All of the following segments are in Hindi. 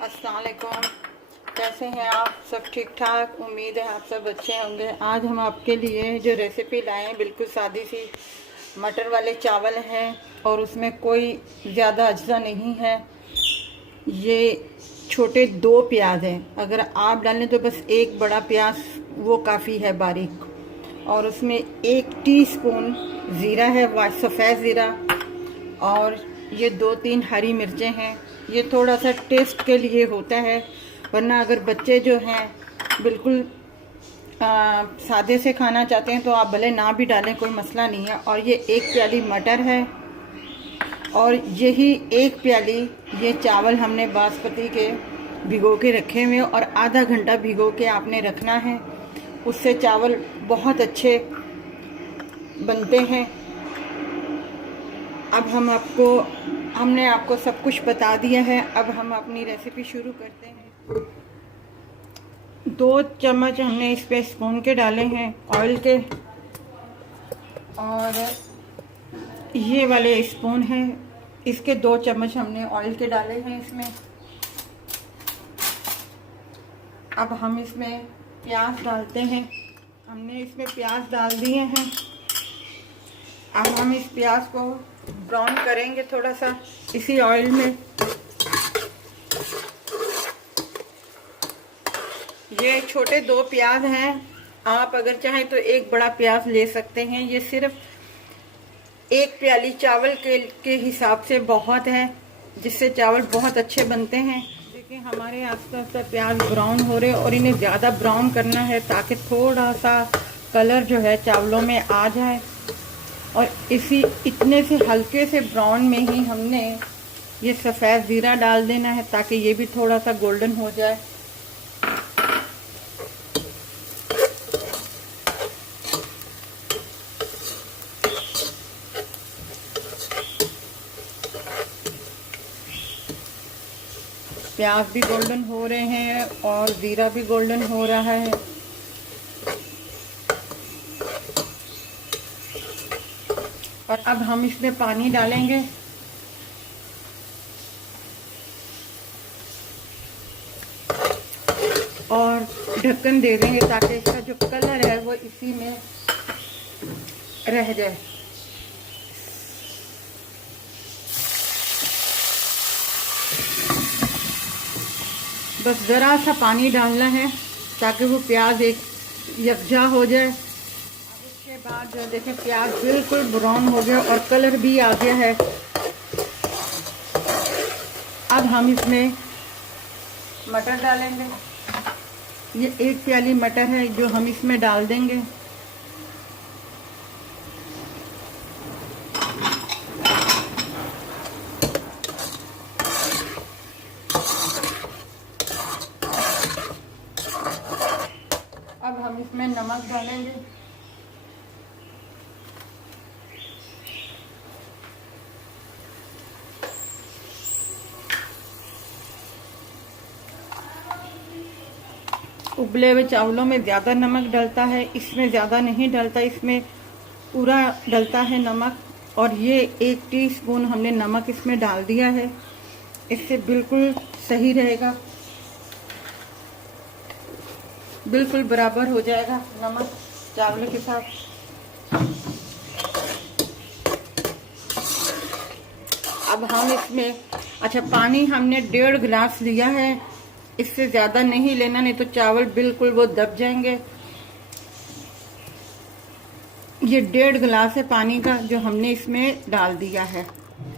अस्सलाम वालेकुम। कैसे हैं आप सब? ठीक ठाक, उम्मीद है आप सब अच्छे होंगे। आज हम आपके लिए जो रेसिपी लाए हैं बिल्कुल सादी सी मटर वाले चावल हैं और उसमें कोई ज़्यादा अज्जा नहीं है। ये छोटे 2 प्याज हैं, अगर आप डालें तो बस एक बड़ा प्याज वो काफ़ी है बारीक, और उसमें 1 टीस्पून ज़ीरा है, सफ़ेद ज़ीरा, और ये 2-3 हरी मिर्चें हैं। ये थोड़ा सा टेस्ट के लिए होता है, वरना अगर बच्चे जो हैं बिल्कुल सादे से खाना चाहते हैं तो आप भले ना भी डालें, कोई मसला नहीं है। और ये 1 प्याली मटर है, और यही 1 प्याली ये चावल हमने बासमती के भिगो के रखे हुए, और आधा घंटा भिगो के आपने रखना है। उससे चावल बहुत अच्छे बनते हैं। अब हमने आपको सब कुछ बता दिया है। अब हम अपनी रेसिपी शुरू करते हैं। 2 चम्मच हमने इस पे स्पून के डाले हैं ऑयल के, और ये वाले स्पून हैं, इसके 2 चम्मच हमने ऑयल के डाले हैं इसमें। अब हम इसमें प्याज डालते हैं। हमने इसमें प्याज डाल दिए हैं। अब हम इस प्याज को ब्राउन करेंगे थोड़ा सा इसी ऑयल में। ये छोटे 2 प्याज हैं, आप अगर चाहें तो 1 बड़ा प्याज ले सकते हैं। ये सिर्फ 1 प्याली चावल के हिसाब से बहुत है, जिससे चावल बहुत अच्छे बनते हैं। देखिए हमारे आसपास प्याज ब्राउन हो रहे, और इन्हें ज़्यादा ब्राउन करना है ताकि थोड़ा सा कलर जो है चावलों में आ जाए। और इतने से हल्के से ब्राउन में ही हमने ये सफ़ेद ज़ीरा डाल देना है ताकि ये भी थोड़ा सा गोल्डन हो जाए। प्याज भी गोल्डन हो रहे हैं और ज़ीरा भी गोल्डन हो रहा है। और अब हम इसमें पानी डालेंगे। और ढक्कन दे देंगे ताकि इसका जो कलर है वो इसी में रह जाए। बस ज़रा सा पानी डालना है ताकि वो प्याज एक यकजा हो जाए। के बाद जो देखें प्याज बिल्कुल ब्राउन हो गया और कलर भी आ गया है। अब हम इसमें मटर डालेंगे। ये 1 प्याली मटर है जो हम इसमें डाल देंगे। अब हम इसमें नमक डालेंगे। उबले हुए चावलों में ज़्यादा नमक डलता है, इसमें ज़्यादा नहीं डलता, इसमें पूरा डलता है नमक। और ये 1 टीस्पून हमने नमक इसमें डाल दिया है, इससे बिल्कुल सही रहेगा, बिल्कुल बराबर हो जाएगा नमक चावल के साथ। अब हम इसमें पानी हमने 1.5 गिलास लिया है, इससे ज़्यादा नहीं लेना, नहीं तो चावल बिल्कुल वो दब जाएंगे। ये 1.5 गिलास है पानी का जो हमने इसमें डाल दिया है।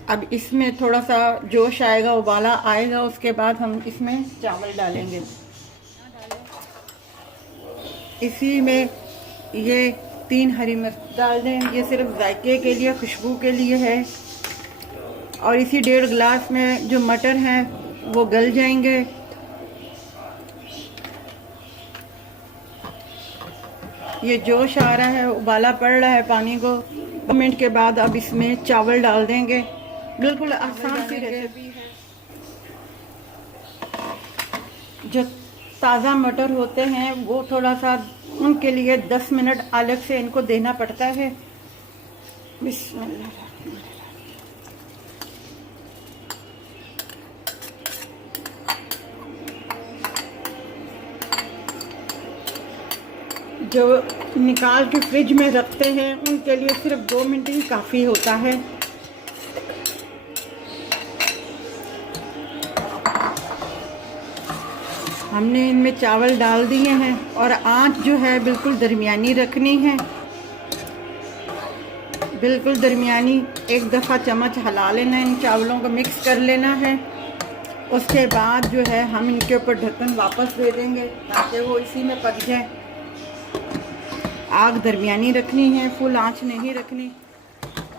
अब इसमें थोड़ा सा जोश आएगा, उबाला आएगा, उसके बाद हम इसमें चावल डालेंगे। इसी में ये 3 हरी मिर्च डाल दें, ये सिर्फ जायके के लिए, खुशबू के लिए है। और इसी 1.5 गिलास में जो मटर हैं वो गल जाएंगे। ये जोश आ रहा है, उबाला पड़ रहा है पानी को। 2 मिनट के बाद अब इसमें चावल डाल देंगे। बिल्कुल आसान सी रेसिपी है। जो ताज़ा मटर होते हैं वो थोड़ा सा उनके लिए 10 मिनट अलग से इनको देना पड़ता है। बिस्मिल्लाह। जो निकाल के फ्रिज में रखते हैं उनके लिए सिर्फ 2 मिनट ही काफ़ी होता है। हमने इनमें चावल डाल दिए हैं और आंच जो है बिल्कुल दरमियानी रखनी है, बिल्कुल दरमियानी। एक दफ़ा चम्मच हिला लेना है, इन चावलों को मिक्स कर लेना है। उसके बाद जो है हम इनके ऊपर ढक्कन वापस दे देंगे ताकि वो इसी में पक जाए। आग दरमियानी रखनी है, फुल आंच नहीं रखनी।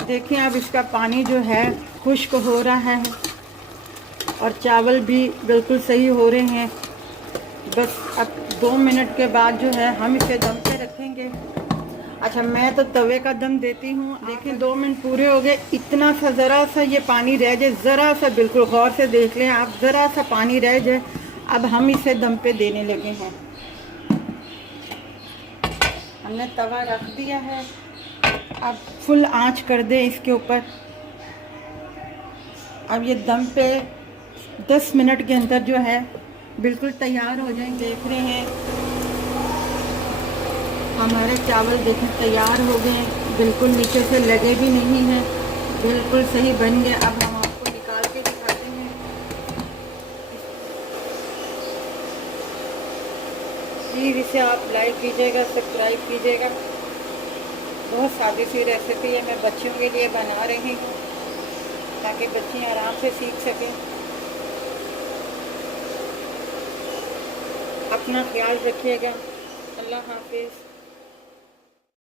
देखिए अब इसका पानी जो है खुश्क हो रहा है और चावल भी बिल्कुल सही हो रहे हैं। बस अब 2 मिनट के बाद जो है हम इसे दम पे रखेंगे। अच्छा, मैं तो तवे का दम देती हूँ। देखिए 2 मिनट पूरे हो गए। इतना सा ज़रा सा ये पानी रह जाए, ज़रा सा, बिल्कुल गौर से देख लें आप, ज़रा सा पानी रह जाए। अब हम इसे दम पे देने लगे हैं। हमने तवा रख दिया है, अब फुल आंच कर दें इसके ऊपर। अब ये दम पे 10 मिनट के अंदर जो है बिल्कुल तैयार हो जाएंगे। देख रहे हैं हमारे चावल देखें तैयार हो गए, बिल्कुल नीचे से लगे भी नहीं हैं, बिल्कुल सही बन गए। अब हम आपको निकाल के दिखाते हैं। प्लीज़ इसे आप लाइक कीजिएगा, सब्सक्राइब कीजिएगा। बहुत सादी सी रेसिपी है, मैं बच्चियों के लिए बना रही हूँ ताकि बच्चे आराम से सीख सकें। अपना ख्याल रखिएगा। अल्लाह हाफिज़।